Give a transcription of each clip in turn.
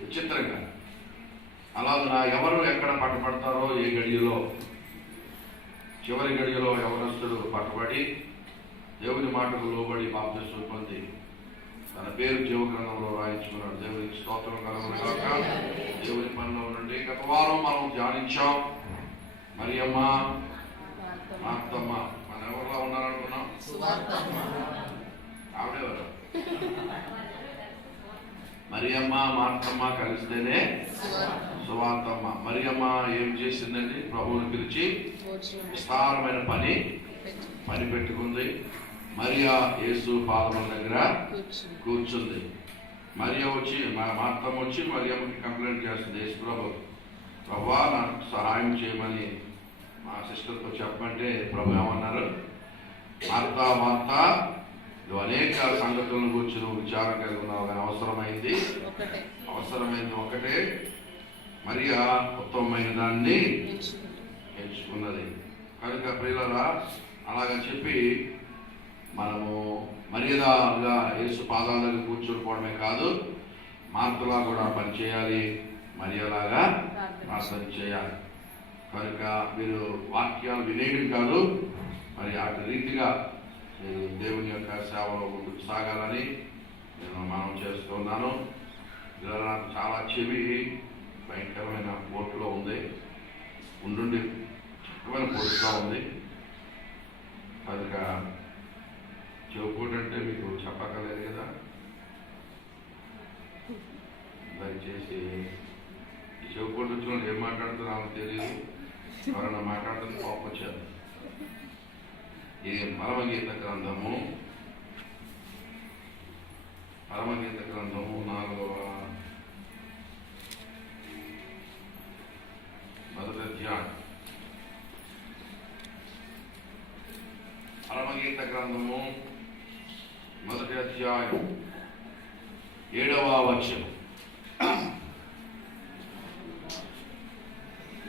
విచిత్రంగా. అలాగ ఎవరు ఎక్కడ పట్టుబడతారో ఏ గడియలో, చివరి గడియలో యవనస్తుడు పట్టుబడి దేవుని మాటకు లోబడి బాప్తిస్మం పొంది తన పేరు జీవ గ్రంథంలో రాయించుకున్నాడు. దేవునికి స్తోత్రం కలుగును గాక. దేవుని పనిలో నుండి గత వారం మనం ధ్యానించాం. మరియమ్మ, మార్తమ్మ. మన ఎవరిలో ఉన్నారనుకున్నాం? ఆవిడెవరు? మరియమ్మ మార్తమ్మ కలిస్తేనే సువార్తమ్మ. మరియమ్మ ఏం చేసిందండి? ప్రభువుని పిలిచి విస్తారమైన పని పెట్టుకుంది. మరియా యేసు పాదముల దగ్గర కూర్చుంది. మరియా వచ్చి మార్తమ్మ వచ్చి మరియమ్మకి కంప్లైంట్ చేస్తుంది. యేసు ప్రభువా నాకు సహాయం చేయమని మా సిస్టర్తో చెప్పమంటే ప్రభు ఏమన్నారు? మార్తా నువ్వు అనేక సంగతులను గురించి నువ్వు విచారం కలిగి ఉన్నావు, కానీ అవసరమైంది ఒకటే. మరియా ఉత్తమమైన దాన్ని ఎంచుకున్నది. కనుక ప్రియులారా, అలాగని చెప్పి మనము మర్యాదగా యేసు పాదాల దగ్గర కూర్చోకపోవడమే కాదు, మార్తలా కూడా పనిచేయాలి, మరియలాగా ప్రార్థన చేయాలి. కనుక మీరు వాక్యాలు వినేయడం కాదు, మరి అటు రీతిగా దేవుని యొక్క సేవలో ముందుకు సాగాలని నేను మనం చేస్తున్నాను. నాకు చాలా చెవి భయంకరమైన పోటులో ఉంది, ఉండుండి చక్కమైన పోటుగా ఉంది. కనుక చెవుపోటు అంటే మీకు చెప్పక్కర్లేదు కదా. దయచేసి ఈ చెవుపోటు వచ్చిన ఏం మాట్లాడుతున్నామో తెలియదు, ఎవరైనా మాట్లాడుతుంది కోపం వచ్చారు. ఈ పరమగీత గ్రంథము 4వ మొదటి అధ్యాయం. పరమగీత గ్రంథము 1వ అధ్యాయం 7వ వచనం.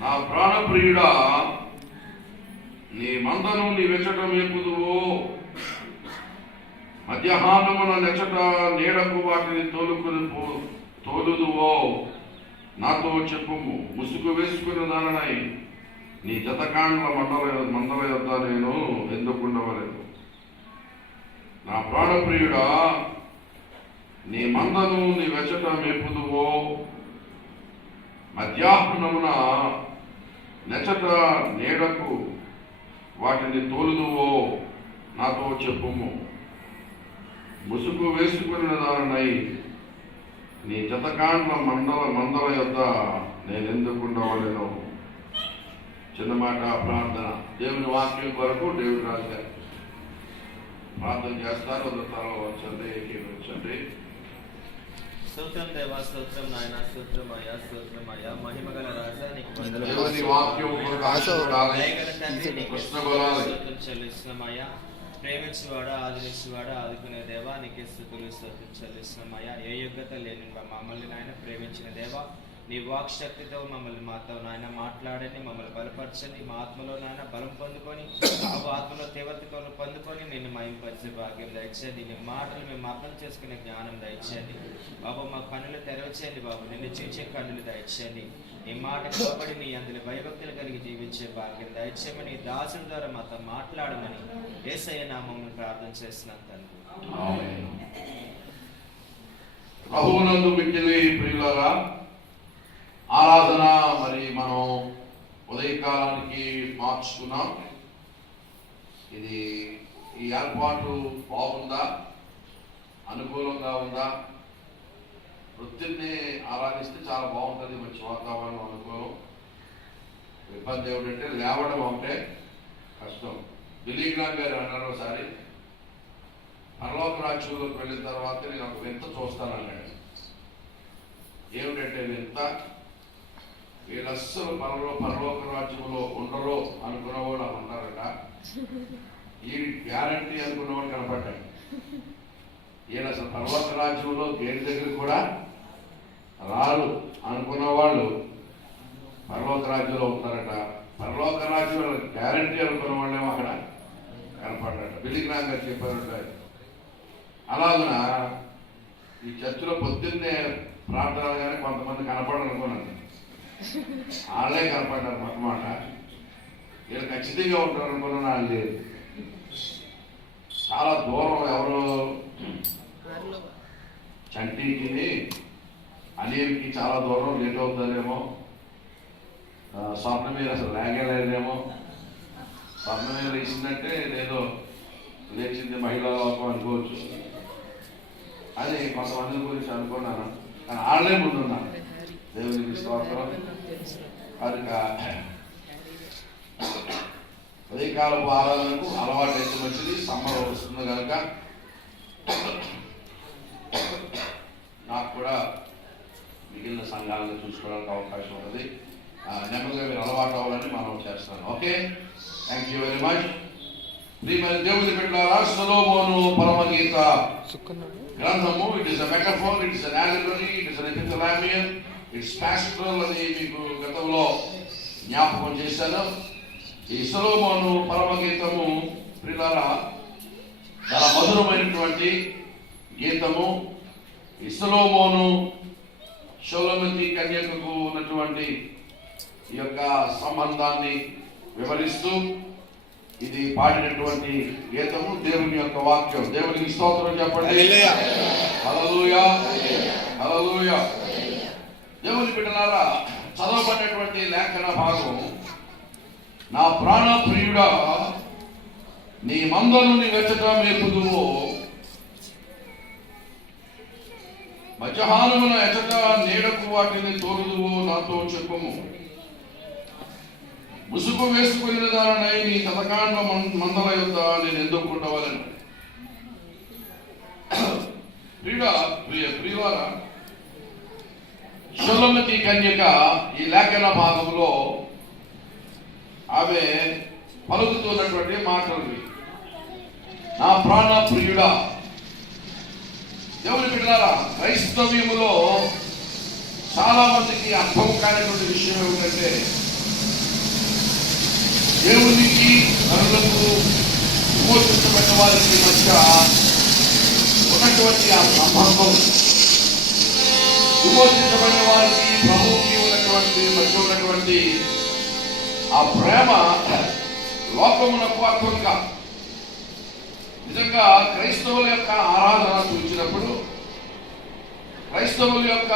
నా ప్రాణప్రియుడా, నీ మందను నీ వెచ్చట మేపుదువో, మధ్యాహ్నమున నెచ్చట నీడకు వాటిని తోలుదువో నాతో చెప్పుము. ముసుగు వేసుకున్న దాననై నీ జతకాండ్ల మందల యొద్ద నేను ఎందుకుండవలేదు. నా ప్రాణప్రియుడా, నీ మందను నీ వెచ్చట మేపుదువో, మధ్యాహ్నమున నెచ్చట నీడకు వాటిని తోలుదువో నాతో చెప్పుము. ముసుగు వేసుకున్న దానై నీ జతకాండ్ల మందల యొద్ద నేనెందుకుండవలేను. చిన్న మాట ప్రార్థన. దేవుని వాక్యం కొరకు దేవుడు రాజుగారు ప్రార్థన చేస్తారు. తరలో వచ్చండి, ఏకీభవించండి. స్తోత్రం దేవా, స్తోత్రం నాయన, స్తోత్రం అయ్యా, స్తోత్రం అయ్యా. మహిమగల రాజా నీకు దేవుని వాక్యం చెల్లిస్తున్నామయ్యా. ప్రేమించేవాడా, ఆదరించేవాడా, ఆదుకునే దేవా నీకే స్తుతులు స్తోత్రం చెల్లిస్తున్నామయ్యా. ఏ యోగ్యత లేని మమ్మల్ని నాయన ప్రేమించిన దేవా, నీ వాక్ శక్తితో మమ్మల్ని మాతో నాయన మాట్లాడండి, మమ్మల్ని బలపరచండి. మా ఆత్మలో నాయన బలం పొందుకొని, ఆత్మలో తీవ్రతను పొందుకొని నిన్ను మహింపరిచే భాగ్యం దయచేయండి. నీ మాటలు మేము అర్థం చేసుకునే జ్ఞానం దయచేయండి బాబు. మా కన్నులు తెరవచేయండి బాబు, నిన్ను చూచే కన్నులు దయచేయండి. నీ మాట కాబడి నీ అందులో భయభక్తులు కలిగి జీవించే భాగ్యం దయచేయమని దాసుడి ద్వారా మాతో మాట్లాడమని యేసయ్య నామమున ప్రార్థన చేస్తున్నాను తండ్రి. ప్రభువునందు మిక్కిలి ప్రియులారా, ఆరాధన మరి మనం ఉదయకాలానికి మార్చుకున్నాం. ఇది ఈ ఏర్పాటు బాగుందా, అనుకూలంగా ఉందా? వృత్తిని ఆరాధిస్తే చాలా బాగుంటుంది, మంచి వాతావరణం, అనుకూలం. ఇబ్బంది ఏమిటంటే లేవడం అంటే కష్టం. బిలీగ్రామ్ గారు అన్నారు ఒకసారి, పరలోక రాజ్యంలోకి వెళ్ళిన తర్వాత నేను ఒక వింత చూస్తానన్నాడు. ఏమిటంటే వింత, వీళ్ళస్సలు పరలోక రాజ్యంలో ఉండరు అనుకున్నవాడు నాకు ఉన్నారట. ఈ గ్యారంటీ అనుకున్నవాడు కనపడ్డాడు. ఈయన అసలు పరలోక రాజ్యంలో గేట్ దగ్గర కూడా రారు అనుకున్న వాళ్ళు పరలోక రాజ్యంలో ఉంటారట. పరలోక రాజ్యంలో గ్యారంటీ అనుకున్న వాళ్ళేమో అక్కడ కనపడ్డాడు. బిలిగ్రామ్ చెప్పారు. అలాగున ఈ చర్చిలో పొద్దున్నే ప్రార్థన కానీ కొంతమంది కనపడరు అనుకున్నాను, వాళ్ళే కనపడ్డారు అన్నమాట. వీళ్ళు ఖచ్చితంగా ఉంటారు అనుకున్నాను, వాళ్ళు లేదు. చాలా దూరం. ఎవరు చంటికి అనిల్కి చాలా దూరం, లేట్ అవుతుందేమో. స్వప్న మీద అసలు లేగలేదేమో. స్వప్న మీద లేచిందంటే లేదో లేచింది మహిళా లోకం అనుకోవచ్చు అని కొంతమంది గురించి అనుకున్నాను. కానీ వాళ్ళే ముందున్నాను. దేవునికి స్తోత్రం. కనుక ఉదయకాలపు ఆరాధనకు అలవాటు అయితే మంచిది. సమ్మర్ వస్తుంది కనుక నాకు కూడా మిగిలిన సంఘాలను చూసుకోవడానికి అవకాశం ఉన్నది. నెమ్మదిగా మీరు అలవాటు అవ్వాలని మనం చేస్తాను. Okay, thank you very much. ప్రియమైన దేవుని బిడ్డలారా, సొలొమోను పరమగీత గ్రంథము, it is a metaphor, it is an allegory, it is an epithalamion, it's pastoral అని మీకు గతంలో జ్ఞాపకం చేశాను. ఈ సొలొమోను పరమగీతము ప్రియులారా చాలా మధురమైనటువంటి గీతము. ఈ సొలొమోను షోలమతి కన్యకకు ఉన్నటువంటి ఈ యొక్క సంబంధాన్ని వివరిస్తూ ఇది పాడినటువంటి గీతము. దేవుని యొక్క వాక్యం. దేవునికి స్తోత్రం చెప్పండి. హల్లెలూయా, హల్లెలూయా. దేవుని బిడ్డలారా, చదవబడినటువంటి లేఖన భాగం, నా ప్రాణ ప్రియుడా నీ మందను నీ వెచ్చట మేపుదువో, మధ్యాహ్నమున ఎచ్చట నీడకు వాటిని తోలుదువో నాతో చెప్పుము. ముసుగు వేసుకుని దానై నీ తలకాండ మందల యొద్ద నేను ఎందుకు ఉండవలను. ప్రియులారా, షోలమతి కన్యక ఈ లేఖన భాగంలో ఆమె పలుకుతున్నటువంటి మాటలు, నా ప్రాణ ప్రియుడా. దేవుని బిడ్డలారా, క్రైస్తవ్యములో చాలా మందికి అర్థం కానటువంటి విషయం ఏమిటంటే, దేవునికి నరులకు విమోచించబడిన వారికి మధ్య ఉన్నటువంటి ఆ సంబంధం, విమోచించబడిన వారికి ప్రభువుకి మధ్య ఉన్నటువంటి ఆ ప్రేమ లోకమునకు అర్థం కాదు. నిజంగా క్రైస్తవుల యొక్క ఆరాధన చూసినప్పుడు, క్రైస్తవుల యొక్క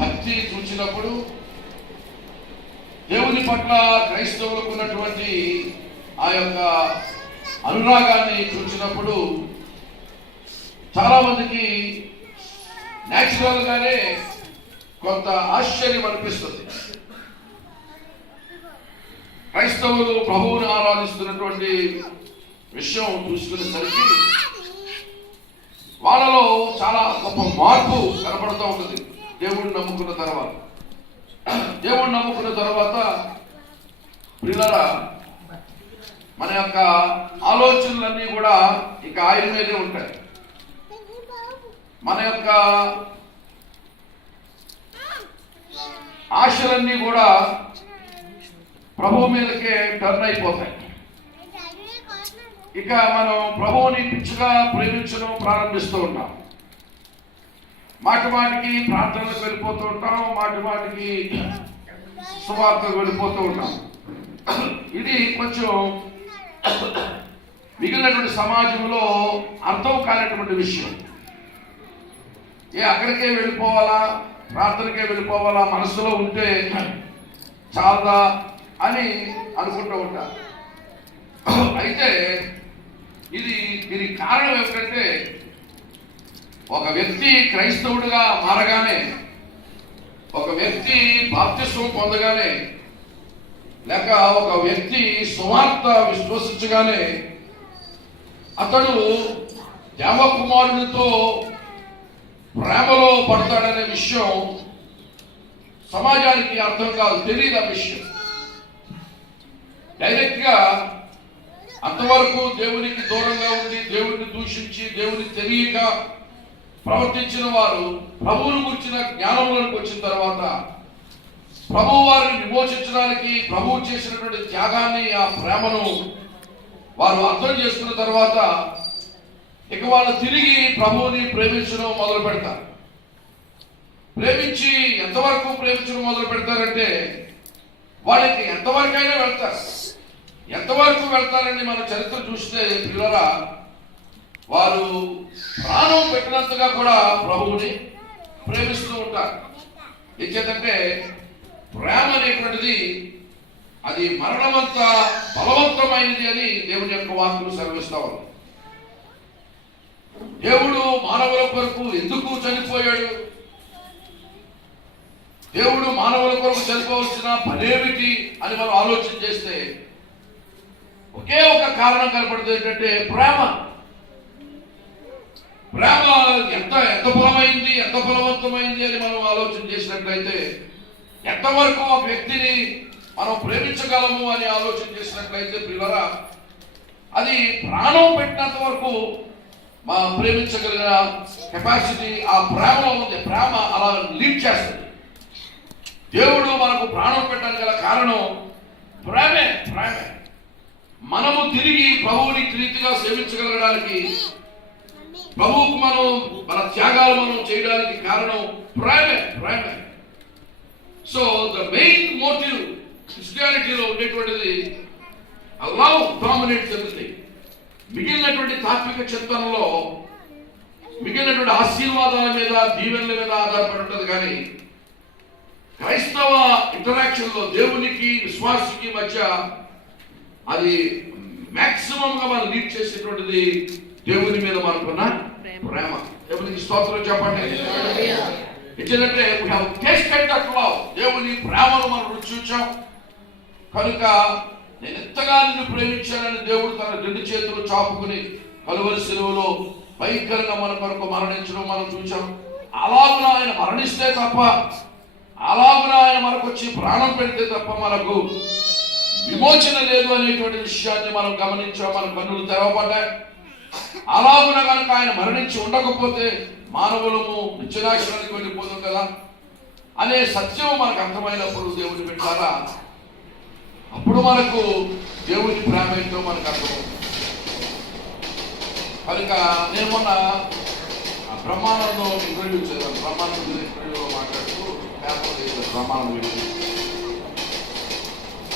భక్తి చూసినప్పుడు, దేవుని పట్ల క్రైస్తవులకు ఉన్నటువంటి ఆ యొక్క అనురాగాన్ని చూసినప్పుడు చాలా మందికి న్యాచురల్ గానే కొంత ఆశ్చర్యం అనిపిస్తుంది. క్రైస్తవులు ప్రభువుని ఆరాధిస్తున్నటువంటి విషయం చూసుకునేసరికి వాళ్ళలో చాలా గొప్ప మార్పు కనపడుతూ ఉంటుంది. దేవుడిని నమ్ముకున్న తర్వాత ప్రియులారా, మన యొక్క ఆలోచనలన్నీ కూడా ఇక ఆయన మీదే ఉంటాయి. మన యొక్క ఆశలన్నీ కూడా ప్రభువు మీదకే టర్న్ అయిపోతాయి. ఇక మనం ప్రభువుని పిచ్చిగా ప్రేమించడం ప్రారంభిస్తూ ఉంటాం. మాటికి ప్రార్థనలకు వెళ్ళిపోతూ ఉంటాం, మాటికి సువార్తకు వెళ్ళిపోతూ ఉంటాం. ఇది కొంచెం మిగిలినటువంటి సమాజంలో అర్థం కానటువంటి విషయం. అక్కడికే వెళ్ళిపోవాలా, ప్రార్థనకే వెళ్ళిపోవాలా, మనసులో ఉంటే చాలదా అని అనుకుంటూ ఉంటారు. అయితే దీనికి కారణం ఏమిటంటే, ఒక వ్యక్తి క్రైస్తవుడిగా మారగానే, ఒక వ్యక్తి బాప్తిస్మం పొందగానే, లేక ఒక వ్యక్తి సువార్త విశ్వసించగానే అతడు దేవకుమారునితో ప్రేమలో పడతాడనే విషయం సమాజానికి అర్థం కాదు, తెలియదు ఆ విషయం. డైరెక్ట్ గా అంతవరకు దేవునికి దూరంగా ఉండి, దేవుడిని దూషించి, దేవుని తెలియక ప్రవర్తించిన వారు ప్రభువును గురించిన జ్ఞానంలోకి వచ్చిన తర్వాత, ప్రభువు వారిని విమోచించడానికి ప్రభువు చేసినటువంటి త్యాగాన్ని, ఆ ప్రేమను వారు అర్థం చేసుకున్న తర్వాత ఇక వాళ్ళు తిరిగి ప్రభువుని ప్రేమించడం మొదలు పెడతారు. ప్రేమించి ఎంతవరకు ప్రేమించడం మొదలు పెడతారంటే వాళ్ళకి ఎంతవరకైనా వెళ్తారు. ఎంతవరకు వెళ్తారని మన చరిత్ర చూస్తే పిల్లరా, వారు ప్రాణం పెట్టినంతగా కూడా ప్రభువుని ప్రేమిస్తూ ఉంటారు. ఎందుకంటే ప్రేమ అనేటువంటిది అది మరణమంత బలవంతమైనది అని దేవుని యొక్క వాక్యం సెలవిస్తా ఉంది. దేవుడు మానవుల కొరకు ఎందుకు చనిపోయాడు? దేవుడు మానవుల కొరకు చనిపోవలసిన పనేమిటి అని మనం ఆలోచన చేస్తే ఒకే ఒక కారణం కనపడుతుంది, ఏంటంటే ప్రేమ. ప్రేమ ఎంత బలమైంది, ఎంత బలవంతమైంది అని మనం ఆలోచన చేసినట్లయితే, ఎంతవరకు ఒక వ్యక్తిని మనం ప్రేమించగలము అని ఆలోచన చేసినట్లయితే పిల్లరా, అది ప్రాణం పెట్టినంత వరకు మా ప్రేమించగలిగిన కెపాసిటీ ఆ ప్రేమలో ఉంది. ప్రేమ అలా లీడ్ చేస్తుంది. దేవుడు మనకు ప్రాణం పెట్టడానికి గల కారణం ప్రేమే. మనము తిరిగి ప్రభువుని రీతిగా సేవించగలగడానికి, ప్రభువుకు మన త్యాగాలు మనం చేయడానికి కారణం ప్రేమే. సో ద మెయిన్ మోటివ్ క్రిస్టియానిటీలో ఉండేటువంటిది లవ్ డామినేట్స్ ఎవ్రీథింగ్. మిగిలినటువంటి తాత్విక చింతనలో మిగిలినటువంటి ఆశీర్వాదాల మీద, దీవెనల మీద ఆధారపడి ఉంటుంది. కానీ క్రైస్తవ ఇంటరాక్షన్ లో దేవునికి విశ్వాసికి మధ్య అది మాక్సిమం గా మనం లీడ్ చేసేటువంటిది దేవుని మీద మనకున్న ప్రేమ. దేవునికి స్తోత్రం చెప్పండి. ఎందుకంటే దేవుని ప్రేమను మనం రుచి చూచాం కనుక, నేను ఎంతగా నిన్ను ప్రేమించానని దేవుడు తన 2 చేతులు చాపుకుని కలువరి శిలువలో భయంకరంగా మన కొరకు మరణించడం మనం చూచాం. అలాగున ఆయన మరణిస్తే తప్ప, అలాగున ఆయన మనకు వచ్చి ప్రాణం పెడితే తప్ప మనకు విమోచన లేదు అనేటువంటి విషయాన్ని మనం గమనించాం. మన కన్నులు తెరవబడ్డాయి. అలాగున కనుక ఆయన మరణించి ఉండకపోతే మానవులము నిత్యనాశనానికి వెళ్ళిపోతాం కదా అనే సత్యం మనకు అర్థమైనప్పుడు, దేవుని పెట్టారా, అప్పుడు మనకు దేవుని ప్రేమ ఏంటో మనకు అర్థమవుతుంది. కనుక నేను మొన్న బ్రహ్మానందం ఇంటర్వ్యూ చేశాను. బ్రహ్మానందం ఇంటర్వ్యూలో మాట్లాడుతూ బ్రహ్మానందం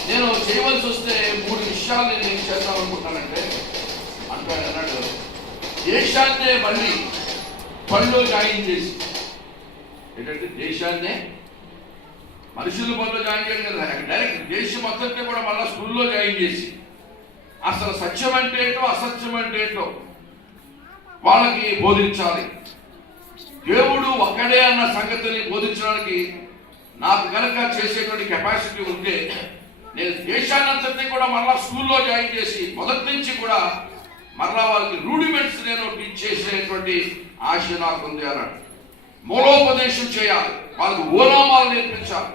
నేను చేయవలసి వస్తే 3 విషయాలు నేను ఏం చేద్దాం అనుకుంటానంటే అన్నాడు, దేశాన్నే మళ్ళీ పనిలో జాయిన్ చేసి, ఏంటంటే దేశాన్నే మనుషుల పనిలో జాయిన్ చేయడం కదా, డైరెక్ట్ దేశం మొత్తంతో కూడా మళ్ళీ స్కూల్లో జాయిన్ చేసి అసలు సత్యం అంటే ఏంటో అసత్యం అంటే ఏంటో వాళ్ళకి బోధించాలి. దేవుడు ఒక్కడే అన్న సంగతిని బోధించడానికి నాకు కనుక చేసేటువంటి కెపాసిటీ ఉంటే, నేను దేశాన్నంతటినీ కూడా మళ్ళా స్కూల్లో జాయిన్ చేసి మొదటి నుంచి కూడా మరలా వాళ్ళకి రూడిమెంట్స్ నేను టీచ్ చేసేటువంటి ఆశ నాకుంది అన్నాడు. మూలోపదేశం చేయాలి, వాళ్ళకు ఓనామాలు నేర్పించాలి,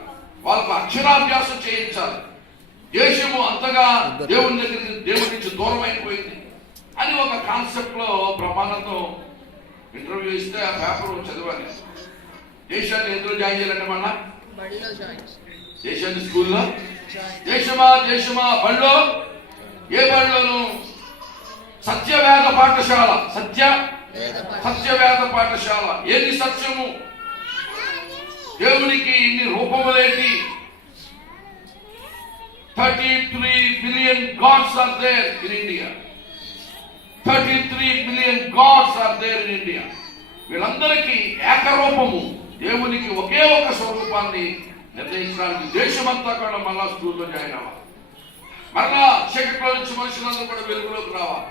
వాళ్ళకు అక్షరాభ్యాసం చేయించాలి. దేశము అంతగా దేవుని నుంచి దూరం అయిపోయింది అని ఒక కాన్సెప్ట్ లో బ్రహ్మానందం ఇంటర్వ్యూ ఇస్తే ఆ పేపర్ చదివాలి. దేశాన్ని ఎందులో జాయిన్ చేయాలంటే మళ్ళా దేశాన్ని స్కూల్లో, దేశమా బళ్ళో, ఏ బళ్ళోను సత్యవేద పాఠశాల, సత్యవేద పాఠశాల. ఏది సత్యము? దేవునికి ఇన్ని రూపములేంటి? 33 billion gods are there in India. 33 billion gods are there in India. వీళ్ళందరికీ ఏకరూపము, దేవునికి ఒకే ఒక స్వరూపాన్ని నిర్ణయించడానికి దేశమంతా కూడా మళ్ళా స్కూల్లో జాయిన్ అవ్వాలి. మరలా చీకట్లో నుంచి మనుషులందరూ కూడా వెలుగులోకి రావాలి.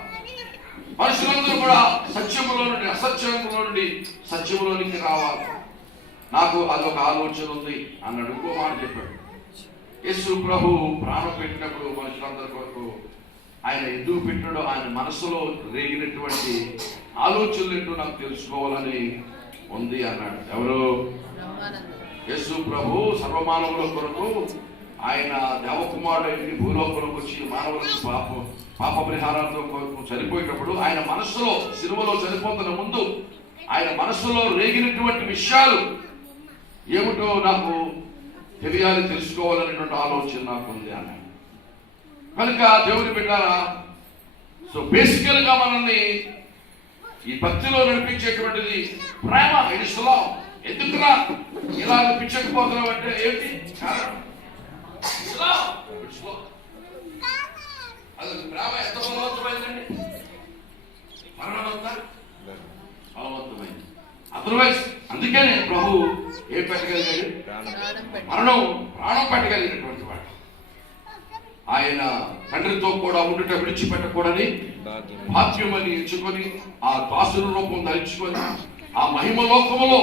మనుషులందరూ కూడా సత్యములో నుండి అసత్యములో నుండి సత్యములోనికి రావాలి. నాకు అదొక ఆలోచన ఉంది అన్నాడు. ఇంకో మాట చెప్పాడు, యేసు ప్రభు ప్రాణం పెట్టినప్పుడు మనుషులందరి కొరకు ఆయన ఎందుకు పెట్టాడో, ఆయన మనసులో రేగినటువంటి ఆలోచనలు ఏంటో నాకు తెలుసుకోవాలని ఉంది అన్నాడు. ఎవరు? యేసు ప్రభు సర్వమానవుల కొరకు ఆయన దేవకుమారుడు భూలోకంలోకి వచ్చి మానవులకు పాప పరిహారాలతో కొరకు చనిపోయేటప్పుడు ఆయన మనస్సులో, సిలువలో చనిపోతున్న ముందు ఆయన మనస్సులో రేగినటువంటి విషయాలు ఏమిటో నాకు తెలియాలి, తెలుసుకోవాలనేటువంటి ఆలోచన నాకు ఉంది అన్నాడు. కనుక దేవుని బిడ్డారా, సో బేసికల్ గా మనల్ని ఈ భక్తిలో నడిపించేటువంటిది ప్రేమ. ఇడిస్లో ఎందుకురా ఇలాగ పిచ్చకపోతున్నావు అంటే ఏంటి కారణం? విడిచిపో. అది ప్రేమ ఎంత బలవంతమైందండి? మరణం అంతా బలవంతమైంది. అదర్వైజ్ అందుకనే ప్రభు ఏం పెట్టగలిగాడు? ప్రాణం పెట్టగలిగినటువంటి వాడు. ఆయన తండ్రితో కూడా ఉండుట విడిచిపెట్టకూడని భాగ్యమని ఎంచుకొని ఆ దాసుల రూపం ధరించుకొని ఆ మహిమ లోకములో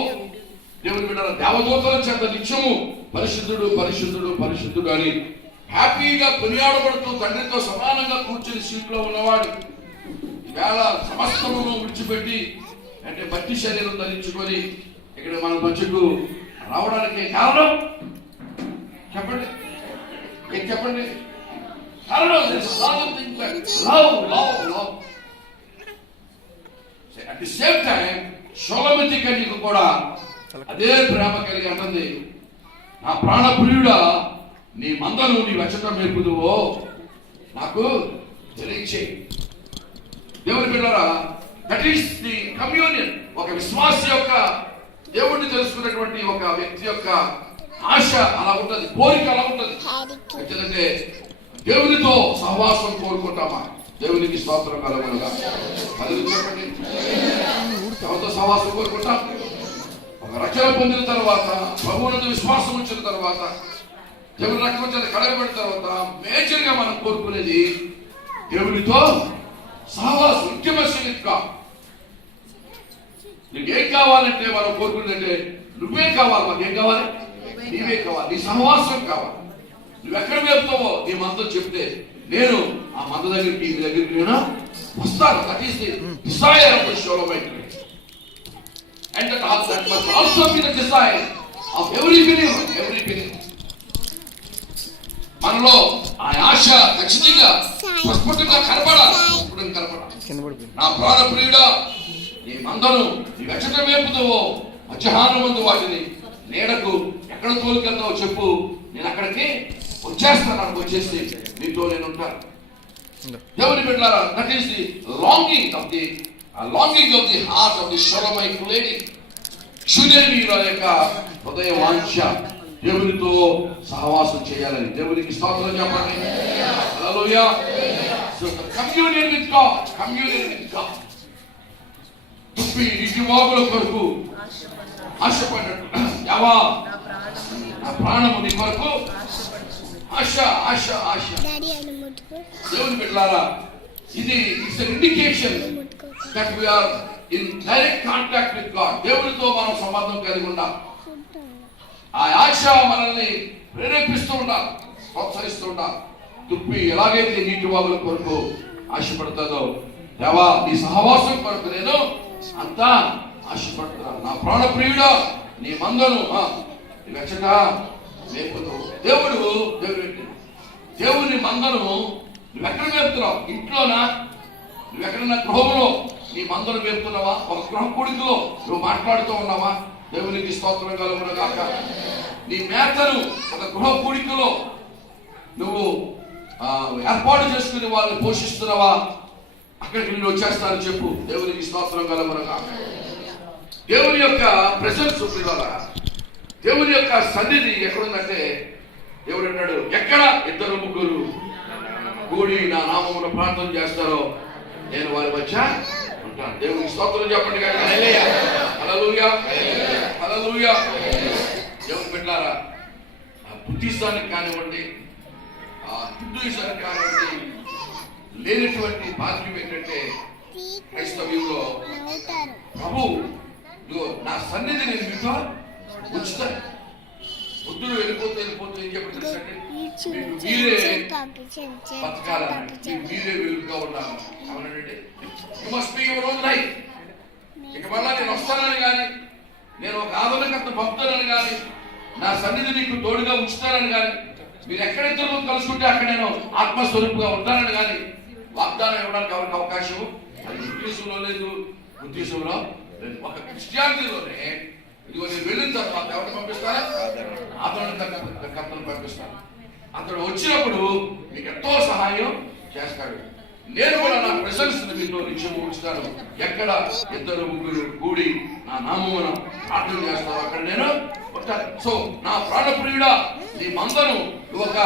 దేవుని బిడ్డల దేవదూతల చేత నిత్యము పరిశుద్ధుడు పరిశుద్ధుడు పరిశుద్ధుడు అని హ్యాపీగా కొనియాడబడుతూ తండ్రితో సమానంగా కూర్చుని సీట్లో ఉన్నవాడు ఈవేళ సమస్తమును విడిచిపెట్టి అంటే మట్టి శరీరం ధరించుకొని ఇక్కడ మన మధ్యకు రావడానికి కారణం చెప్పండి, చెప్పండి. కారణం love. At the same time షోలమితి కన్యకు కూడా అదే ప్రేమ కలిగి అంటుంది, నా ప్రాణప్రియుడా నీ మందను నీ వెచ్చట మేపుదువో నాకు తెలియచేయి. దేవుని బిడ్డలారా, దట్ ఈస్ ది కమ్యూనియన్. ఒక విశ్వాస యొక్క దేవుడిని తెలుసుకున్నటువంటి ఒక వ్యక్తి యొక్క ఆశ అలా ఉంటుంది, కోరిక అలా ఉంటుంది. ఎందుకంటే దేవునితో సహవాసం కోరుకుంటామా? దేవునికి స్తోత్రం కలుగునుగా. చెప్పండి, ఎవరితో సహవాసం కోరుకుంటాం? ఒక రక్షణ పొందిన తర్వాత, ప్రభువునందు విశ్వాసం ఉంచిన తర్వాత, దేవుని రక్షణ చేత కడగబడిన తర్వాత మేజర్ గా మనం కోరుకునేది దేవునితో సహవాసం. ఇంటిమసీగా నీకు ఏం కావాలంటే మనం కోరుకునేదంటే నువ్వే కావాలి. మాకు ఏం కావాలి? నీవే కావాలి. నీ సహవాసం కావాలి. నువ్వు ఎక్కడ వెళ్తావో నీ మంద చెప్తే నేను ఆ మంద దగ్గరికి నీ దగ్గరికి నేను వస్తాను. That is the desire of the Shulamite. And that must also be the desire of every believer. మనలో ఆ ఆశ ఖచ్చితంగా ప్రస్ఫుటంగా కనపడాలి. నా ప్రాణప్రియుడా నీ మందను నీ వెచ్చట మేపుతావో మధ్యాహ్నం మందు వాటిని నీడకు ఎక్కడ తోలుకెళ్తావో చెప్పు, నేను అక్కడికి వచ్చేస్తాను. అక్కడికి వచ్చేసి నీతో నేను ఉంటాను. దేవుని బిడ్డలారా, that is the longing of the heart of the Shulamite lady. శూన్యనీయుల యొక్క హృదయ వాంఛ దేవునితో సహవాసం చేయాలని. దేవునికి స్తోత్రం చెప్పండి. Hallelujah. So communion with God. తుప్పి ఇంటి వాగుల కొరకు ఆశపడినట్టు యావా నా ప్రాణము నీ కొరకు ఆశ. దేవుని బిడ్డలారా, ఇది it's an indication that we are in direct contact with God. దేవునితో మనం సంబంధం కలిగి ఉండాలి. ఆ ఆశ మనల్ని ప్రేరేపిస్తూ ఉండాలి, ప్రోత్సహిస్తూ ఉండాలి. తుప్పి ఎలాగైతే నీటి వాగుల కొరకు ఆశపడుతుందో, దేవా నీ సహవాసం కొరకు నేను అంతా ఆశపడుతున్నాను. నా ప్రాణప్రియుడా నీ మందను వెచ్చట మేపుతావు. దేవుని మందను నువ్వెక్కడ మేపుతున్నావు? ఇంట్లోనా? నువ్వెక్కడన్నా గృహంలో నీ మందను మేపుతున్నావా? ఒక గృహ కూడికలో నువ్వు మాట్లాడుతూ ఉన్నావా? దేవునికి స్తోత్రం కలుగును గాక. నీ మేతను ఒక గృహ కూడికలో నువ్వు ఏర్పాటు చేసుకుని వాళ్ళని పోషిస్తున్నావా? అక్కడికి నేను వచ్చేస్తాను చెప్పు. దేవునికి స్తోత్రం కలుగును గాక. దేవుని యొక్క ప్రెసెన్స్ పిల్లలా, దేవుని యొక్క సన్నిధి ఎక్కడుందంటే దేవుడు అన్నాడు, ఎక్కడ ఇద్దరు ముగ్గురు కూడి నా నామమున ప్రార్థన చేస్తారో నేను వారి మధ్య ఉంటాను. దేవునికి స్తోత్రం చెప్పండి. హల్లెలూయా, హల్లెలూయా. దేవుని బిడ్డలారా, బుద్ధిస్తానికి కానివ్వండి, హిందూయిజానికి కానివ్వండి, లేనటువంటి భాగ్యం ఏంటంటే క్రైస్తవ్యంలో ప్రభు నా సన్నిధి నేను మీతో ఉంచుతాను. బుద్ధుడు వెళ్ళిపోతే ఏం చెప్పండి, మీరే బతకాలని, మీరే వెలుగుగా ఉండాలి. అవునండి, you must be your own life. ఇక మళ్ళా నేను వస్తానని కానీ, నేను ఒక ఆదరణకర్త పంపుతానని కానీ, నా సన్నిధి నీకు తోడుగా ఉంచుతానని కానీ, మీరు ఎక్కడిద్దరు కలుసుకుంటే అక్కడ నేను ఆత్మస్వరూపుగా ఉంటానని కానీ వాగ్దానం ఇవ్వడానికి ఎవరికి అవకాశం అది ఉద్దేశంలో లేదు, ఉద్దేశంలో లేదు. ఒక క్రిస్టియానిటీలోనే ఇదిగో నేను వెళ్ళిన తర్వాత ఎవరిని పంపిస్తారా? ఆదరణకర్తను పంపిస్తాను. అతడు వచ్చినప్పుడు మీకు ఎంతో సహాయం చేస్తాడు. నేను కూడా నా ప్రెసెన్స్ మీతో నిత్యము ఉంచుతాను. ఎక్కడ ఇద్దరు ముగ్గురు కూడి నా నామమున ప్రార్థన చేస్తారో అక్కడ నేను సో నా ప్రాణప్రియుడా, నీ మందను నువ్వు ఒక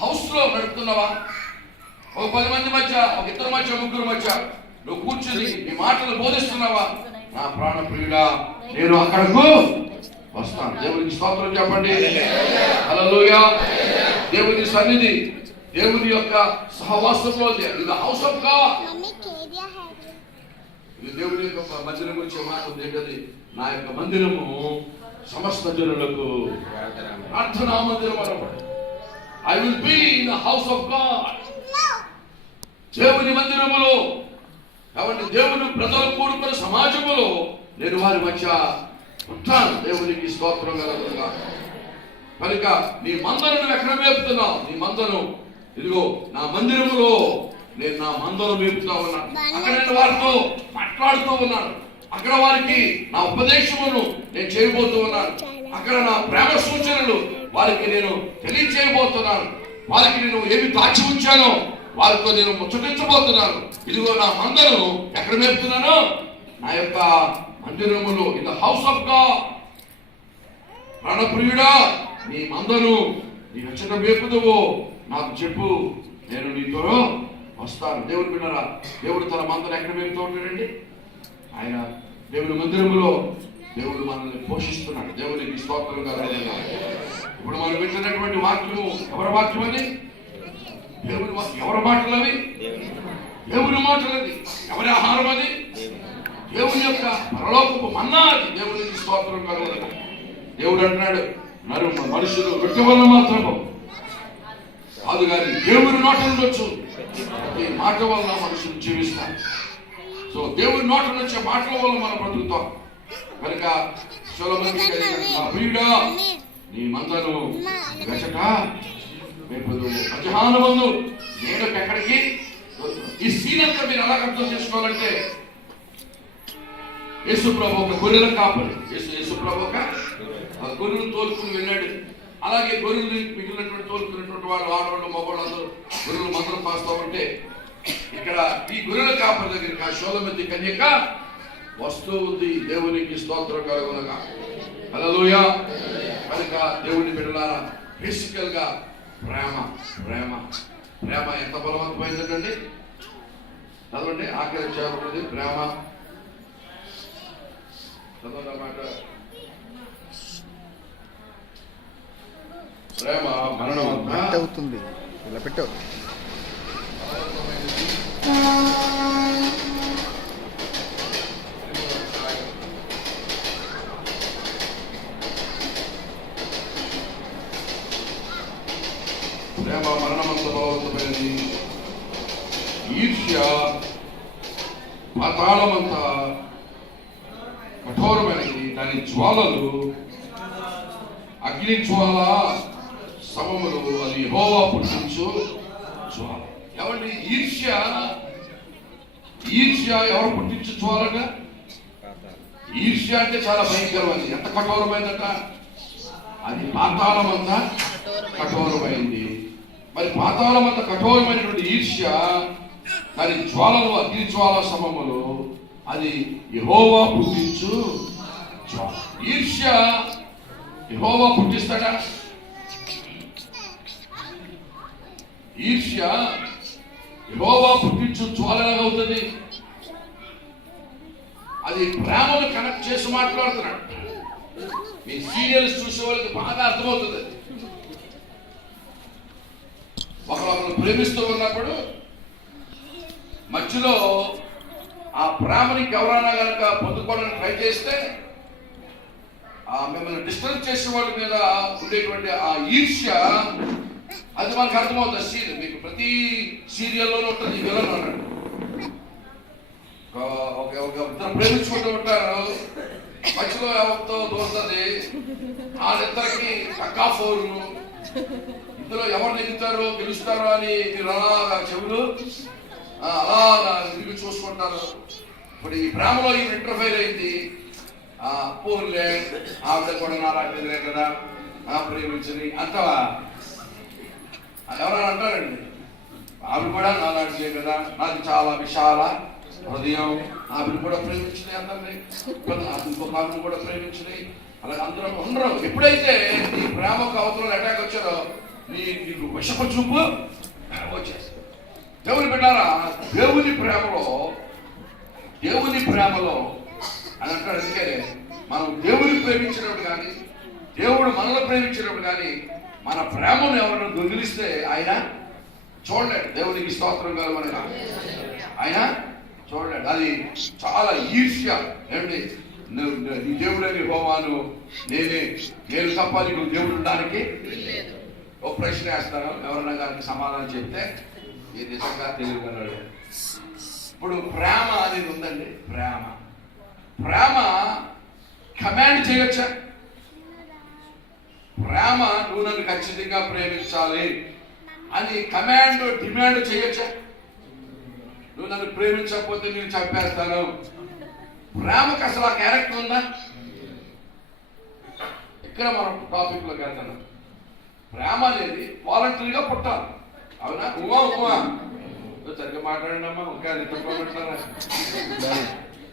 హౌస్ లో నడుపుతున్నావా? ఒక 10 మంది మధ్య, ఒక 2 మధ్య, 3 మధ్య నువ్వు కూర్చుని నీ మాటలు బోధిస్తున్నావా? నా ప్రాణప్రియుడా, నేను అక్కడకు వస్తాను. దేవునికి స్తోత్రం చెప్పండి. హల్లెలూయా. దేవుని సన్నిధి, దేవుని యొక్క సహవాసంలో ఇది హౌస్ ఆఫ్ గాడ్. ఇది దేవుని యొక్క మందిరం గురించి మాట ఉంది. ఏంటది? నా యొక్క మందిరము సమస్త జనులకు ప్రార్థనా మందిరం అన్నమాట. I will be in the house of God. దేవుని మందిరములో, కాబట్టి దేవుని ప్రజలు కూడుకున్న సమాజములో నేను వారి మధ్య ఉంటాను. దేవునికి స్తోత్రం కలుగునుగా. కనుక నీ మందను ఎక్కడ మేపుతున్నావు? నీ మందను ఇదిగో నా మందిరములో నేను నా మందను మేపుతా ఉన్నాను. అక్కడ నేను వారితో మాట్లాడుతూ ఉన్నాను. అక్కడ వారికి నా ఉపదేశమును నేను చేయబోతూ ఉన్నాను. అక్కడ నా ప్రేమ సూచనలు వారికి నేను తెలియచేయబోతున్నాను. వారికి నేను ఏమి దాచి ఉంచానో వారితో నేను ముచ్చటించబోతున్నాను. ఇదిగో నా మందను ఎక్కడ మేపుతున్నాను? నా యొక్క మందిరములో, in the house of God. ప్రాణప్రియుడా, నీ మందను నీ ఎచ్చట మేపుదువో నాకు చెప్పు, నేను నీతో వస్తాను. దేవుడు విన్నారా? దేవుడు తన మందను ఎక్కడ మేపుతూ ఉంటాడండి? ఆయన దేవుని మందిరములో దేవుడు మనల్ని పోషిస్తున్నాడు. దేవునికి స్తోత్రం కలుగునుగా. ఇప్పుడు మనం వింటున్నటువంటి వాక్యము ఎవరి వాక్యం అది? దేవుని వాక్యం. ఎవరి మాటలు అవి? దేవుని మాటలు. అది ఎవరి ఆహారం? అది దేవుని యొక్క పరలోకపు మన్నా. అది దేవునికి స్తోత్రం కలుగునుగా. దేవుడు అంటున్నాడు, మనుషులు రొట్టె వల్ల మాత్రము కాదు కానీ దేవుని నోట ఉండొచ్చు. ఈ మాట వల్ల మనుషులు జీవిస్తారు. సో దేవుని నోట వచ్చే మాటల వల్ల మనం బ్రతుకుతాం. కనుక ప్రియుడా, నీ మందను వెచట మేపదు. మధ్యాహ్నమందు నేను ఎక్కడికి? ఈ సీన్ అంతా మీరు ఎలా అర్థం చేసుకోవాలంటే, యేసుప్రభు ఒక గొర్రెల కాపరి. యేసుప్రభు ఒక గొర్రెలు తోలుకుని వెళ్ళాడు. అలాగే గొర్రెలు మిగిలినటువంటి తోలుకున్నటువంటి వాళ్ళు, ఆడవాళ్ళు, మగవాళ్ళు గొర్రెలు మందరం పాస్తూ ఉంటే ఇక్కడ ఈ గొర్రెల కాపరి దగ్గరికి ఆ శూలమతి కన్యక వస్తూ ఉంది. దేవునికి స్తోత్రం కలుగునుగా. హల్లెలూయా. కనుక దేవుని బిడ్డలారా, బేసికల్ గా ప్రేమ ప్రేమ ప్రేమ ఎంత బలవంతమైందండి? చదవండి. ఆఖరి చేయబడింది ప్రేమ. చదవన్నమాట. ప్రేమ మరణం అవుతుంది. ఇలా పెట్టావు. ప్రేమ మరణమంత బలవంతమైనది. ఈర్ష్య పాతాళమంత కఠోరమైనది. దాని జ్వాలలు అగ్ని జ్వాల సమములు. అది యెహోవా పుట్టించు జ్వాల. ఎవరి ఈర్ష్య? ఈర్ష్య ఎవరు పుట్టించు జ్వాలగా? ఈర్ష్య అంటే చాలా భయంకరమైనది. ఎంత కఠోరమైందట? అది పాతాళమంతా కఠోరమైంది. మరి పాతాళమంత కఠోరమైనటువంటి ఈర్ష్య, దాని జ్వాలలు అగ్ని జ్వాల సమములు. అది యెహోవా పుట్టించు జ్వాల. ఈర్ష్య యెహోవా పుట్టిస్తాడా? ఈర్ష్య యెహోవా పుట్టించు జ్వాల అవుతుంది. అది ప్రేమను కనెక్ట్ చేసి మాట్లాడుతున్నాడు. మీ సీరియల్స్ చూసే వాళ్ళకి బాగా అర్థమవుతుంది. ఒకరు ప్రేమిస్తూ ఉన్నప్పుడు మధ్యలో ఆ ప్రేమని ఎవరైనా కనుక పొందుకోవడానికి ట్రై చేస్తే మిమ్మల్ని డిస్టర్బ్ చేసే వాళ్ళ మీద ఉండేటువంటి ఆ ఈర్ష్య, అది మనకు అర్థమవుతుంది. సీరియల్ మీకు ప్రతి సీరియల్లోనూ ఉంటుంది. విలన్ అన్నాడు. ఇద్దరు ప్రేమించుకుంటూ ఉంటారు. మధ్యలో ఎవరితో దూరుతుంది. వాళ్ళిద్దరికి పక్కా ఫోర్ను. ఇందులో ఎవరు నెగ్గుతారో గెలుస్తారో అని మీరు అలాగా చెవులు అలాగా తిరిగి చూసుకుంటారు. ఇప్పుడు ఈ ప్రేమలో ఈ ఇంటర్ఫైర్ అయింది. పోర్లే ఆవిడ కూడా నాలాంటిదిలే కదా, ప్రేమించని అంటవా ఎవరైనా అంటారండి. ఆవిడ కూడా నాలాంటిదే కదా, నాకు చాలా విశాల హృదయం, ఆవిడ కూడా ప్రేమించినాయి అంటారు. ఇంకొక ఆవిడ కూడా ప్రేమించినాయి. అలా అందరం ఉండరు. ఎప్పుడైతే నీ ప్రేమకు అవతల అటాక్ వచ్చారో నీకు విషపు చూపు వచ్చేస్తుంది. దేవుని బిడ్డారా, దేవుని ప్రేమలో అని అంటాడు. అందుకే మనం దేవుని ప్రేమించినప్పుడు కానీ, దేవుడు మనల్ని ప్రేమించినప్పుడు కానీ, మన ప్రేమను ఎవరైనా దొంగిలిస్తే ఆయన చూడలేడు. దేవునికి స్తోత్రం కలవని ఆయన చూడలేడు. అది చాలా ఈర్ష్య. ఏమిటి, నీ దేవుడని యెహోవాను నేను తప్ప నీకు దేవుడు ఉండడానికి ఒక ప్రశ్న వేస్తాను. ఎవరైనా దానికి సమాధానం చెప్తే ఇది నిజంగా తెలియగలడు. ఇప్పుడు ప్రేమ అనేది ఉందండి. ప్రేమ కమాండ్ చేయొచ్చా? ప్రేమ నువ్వు నన్ను ఖచ్చితంగా ప్రేమించాలి అని కమాండ్ డిమాండ్ చేయొచ్చా? నువ్వు నన్ను ప్రేమించకపోతే నేను చంపేస్తాను. ప్రేమకు అసలు ఆ క్యారెక్టర్ ఉందా? ఇక్కడ మనం టాపిక్ లోకి వెళ్తాను. ప్రేమ అనేది వాలంటరీగా పుట్టాలి. అవునా? ఉమా సరిగ్గా మాట్లాడండి అమ్మా. ఇంకా నిద్రపోమంటారా?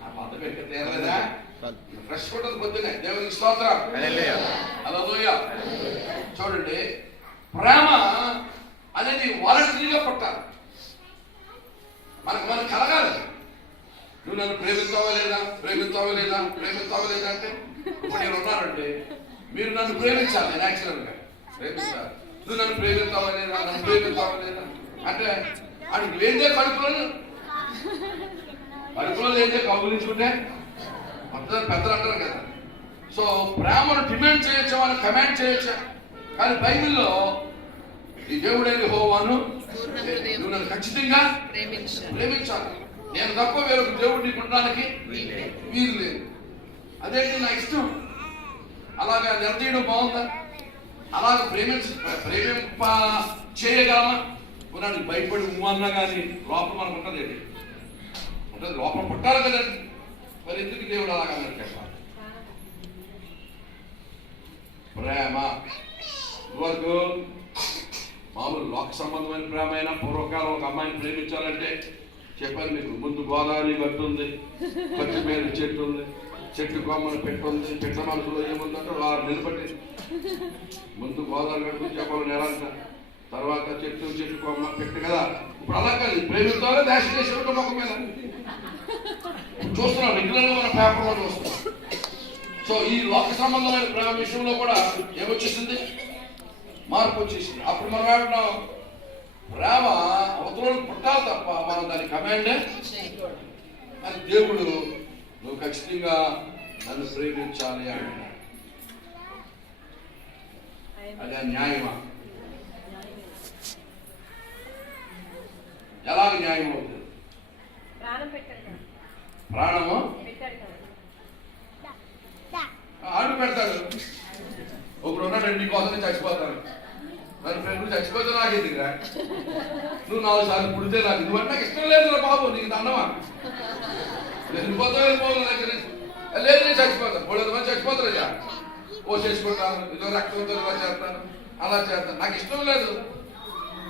ఆ పద్ధతి ఎక్కడ తీరలేదా? ఫ్రెష్ ఉంటుంది పొద్దునే. దేవునికి స్తోత్రం. హల్లెలూయా. చూడండి, ప్రేమ అనేది వాలంటరీగా పుట్టాలి. మనం కలగాలి. నువ్వు నన్ను ప్రేమిస్తావా లేదా అంటే, ఇప్పుడు నేను ఉన్నానంటే మీరు నన్ను ప్రేమించాలి. నేను యాక్చువల్గా ప్రేమించాలి. నువ్వు నన్ను ప్రేమిస్తావా లేదా అంటే అడిగి లేదే కడుపులో లేదే కౌగులించుకుంటే పెద్దలు అంటారు కదా. సో ప్రేమను డిమాండ్ చేయొచ్చా, వాళ్ళు కమాండ్ చేయొచ్చా? కానీ బైబిల్లో ఈ దేవుడైన యెహోవాను నువ్వు నన్ను ఖచ్చితంగా ప్రేమించాలి. నేను తప్ప వేరొక దేవుడిని ఉండడానికి వీలు లేదు. అదేంటి నా ఇష్టం. అలాగా నిర్ణయం బాగుందా? అలాగ ప్రేమింప చేయగలమా? పునానికి భయపడి ఉమ్మన్నా కానీ లోపల మనకు ఉంటుంది. ఏంటి ఉంటుంది, లోపల పుట్టాలి కదండి. మరి ఎందుకు దేవుడు అలాగా చెప్పాలి? ప్రేమ వరకు మామూలు లోక సంబంధమైన ప్రేమ అయినా, పూర్వకాలం ఒక అమ్మాయిని ప్రేమించాలంటే చెప్పాను మీకు, ముందు గోదావరి గట్టు ఉంది, పచ్చి మీద చెట్టు ఉంది, చెట్టు కొమ్మను పెట్టుంది, పెట్ట మనసులో ఏముందంటే వారు నిలబట్టి ముందు గోదావరి గట్టు చెప్పాలని ఎలా అంట, తర్వాత చెట్టు కొమ్మ పెట్టు కదా. ఇప్పుడు అలా కాదు, ప్రేమిస్తారో దేశ దేశం మొక్క మీద చూస్తున్నాం, రెగ్యులర్గా మన పేపర్లో చూస్తున్నాం. సో ఈ లోక సంబంధమైన ప్రేమ విషయంలో కూడా ఏమొచ్చేసింది? మార్పు వచ్చేసింది. అప్పుడు మనం ఏమంటున్నాం, ప్రేమ అవతల పుట్టాలి తప్ప మనం దాని కమాండ్ అని. దేవుడు నువ్వు ఖచ్చితంగా నన్ను ప్రేమించాలి అంటున్నాడు. అదే న్యాయమా? ఎలాగ న్యాయం అవుతుంది? ప్రాణము ఆడు పెడతాడు. ఒకరు ఉన్నాడు, నీ కోసం చచ్చిపోతాను. మరి ఫ్రెండ్ చచ్చిపోతే నాకు ఎందుకురా? నువ్వు 4 సార్లు పుడితే నాకు నువ్వంటే నాకు ఇష్టం లేదు బాబు, నీకు దండమా? వెళ్ళిపోతావు దగ్గర లేదు, నేను చచ్చిపోతాను. 3 మంది చచ్చిపోతారు. ఓ చేసుకుంటాను, ఇదో రక్తంతో ఇలా చేస్తాను, అలా చేస్తాను, నాకు ఇష్టం లేదు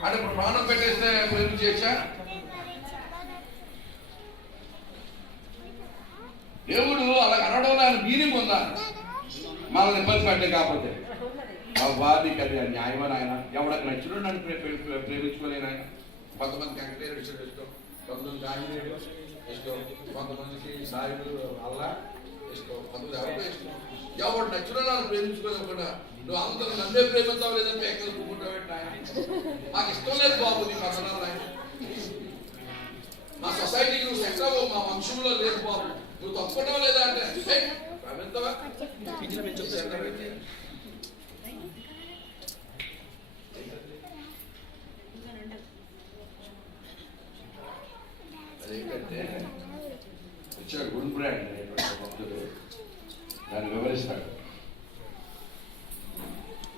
అంటే ఇప్పుడు ప్రాణం పెట్టేస్తే ప్రేమ చేయొచ్చా? దేవుడు అలా అనడంలో ఆయన మీనింగ్ ఉందా? మనల్ని ఇబ్బంది పెట్టే కాకపోతే వారికి అది న్యాయమని ఆయన ఎవరికి నచ్చిన నన్ను ప్రేమించుకోలేను. ఆయన కొంతమంది వెంకటేశ్వర ఇష్టం, కొంతమంది ఆంజనేయుడు ఇష్టం, కొంతమందికి సాయుడు అల్లా ఇష్టం, కొంతమంది ఎవరికో ఇష్టం. ఎవరు నచ్చిన నన్ను ప్రేమించుకోలేకుండా నువ్వు అందరూ నన్నే ప్రేమిస్తావు లేదని పేకలు పువ్వుకుంటావు. నాకు ఇష్టం లేదు బాబు నీ పక్కన, మా సొసైటీకి నువ్వు సెట్ అవ్వవు, మా వంశంలో లేదు బాబు, నువ్వు తప్పుకుంటావా లేదా అంటే ప్రేమిస్తావా? అదేంటంటే వచ్చాడు గుడ్ బ్రాండ్ అనేటువంటి భక్తుడు దాన్ని వివరిస్తాడు.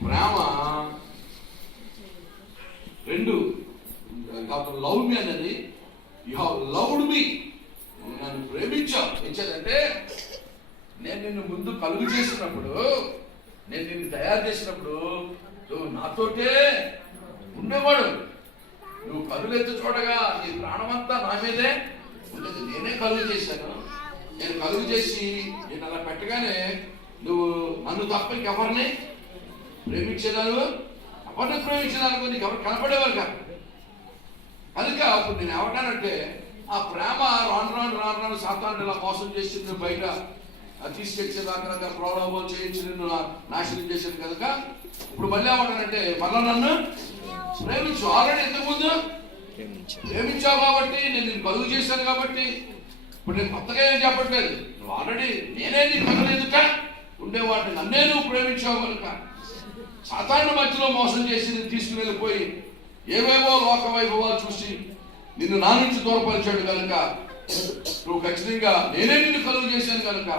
ప్రేమ రెండు, లవ్ మీ అన్నది యు హావ్ లవ్డ్ మీ, నన్ను ప్రేమించావు. ఇచ్చేదంటే నేను నిన్ను ముందు కలుగు చేసినప్పుడు, నేను నిన్ను తయారు చేసినప్పుడు నువ్వు నాతోటే ఉండేవాడు. నువ్వు కలుగెత్తి చూడగా నీ ప్రాణమంతా నా మీదే ఉండేది. నేనే కలుగు చేశాను. నేను కలుగు చేసి నేను అలా పెట్టగానే నువ్వు నన్ను తప్ప ఇంకెవరిని ప్రేమించేదాను, ఎవరిని ప్రేమించేదానికి నీకు ఎవరు కనపడేవారు కాదు. కనుక అప్పుడు నేను ఏమంటానంటే ఆ ప్రేమ రాను రాను రాను రాను సాతాను ఇలా మోసం చేసి నువ్వు బయట తీసుకొచ్చే రకరకాల ప్రలోభాలు చేయించి నిన్ను నాశనం చేశాను కనుక ఇప్పుడు మళ్ళీ ఏమంటానంటే మళ్ళీ నన్ను ప్రేమించు. ఆల్రెడీ ఇంతకుముందు ప్రేమించావు కాబట్టి నేను నిన్ను కలుగు చేశాను కాబట్టి ఇప్పుడు నేను కొత్తగా ఏం చెప్పట్లేదు. నువ్వు ఆల్రెడీ నేనే నీ కలలేదుక ఉండేవాడిని, నన్నే నువ్వు ప్రేమించావు కనుక సాతాను మధ్యలో మోసం చేసి నిన్ను తీసుకువెళ్ళిపోయి ఏవేవో లోక వైభవాలు చూసి నిన్ను నా నుంచి దూరపరిచాడు కనుక నువ్వు ఖచ్చితంగా నేనే నిన్ను కలుగు చేశాను కనుక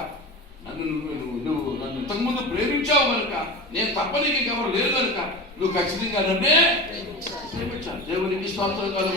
నువ్వు నన్ను ఇంతకుముందు ప్రేమించావు కనుక నేను తప్ప నీకు ఎవరు లేరు కనుక నువ్వు ఖచ్చితంగా నన్నే ప్రేమించాను. దేవునికి స్తోత్రం కలుగు.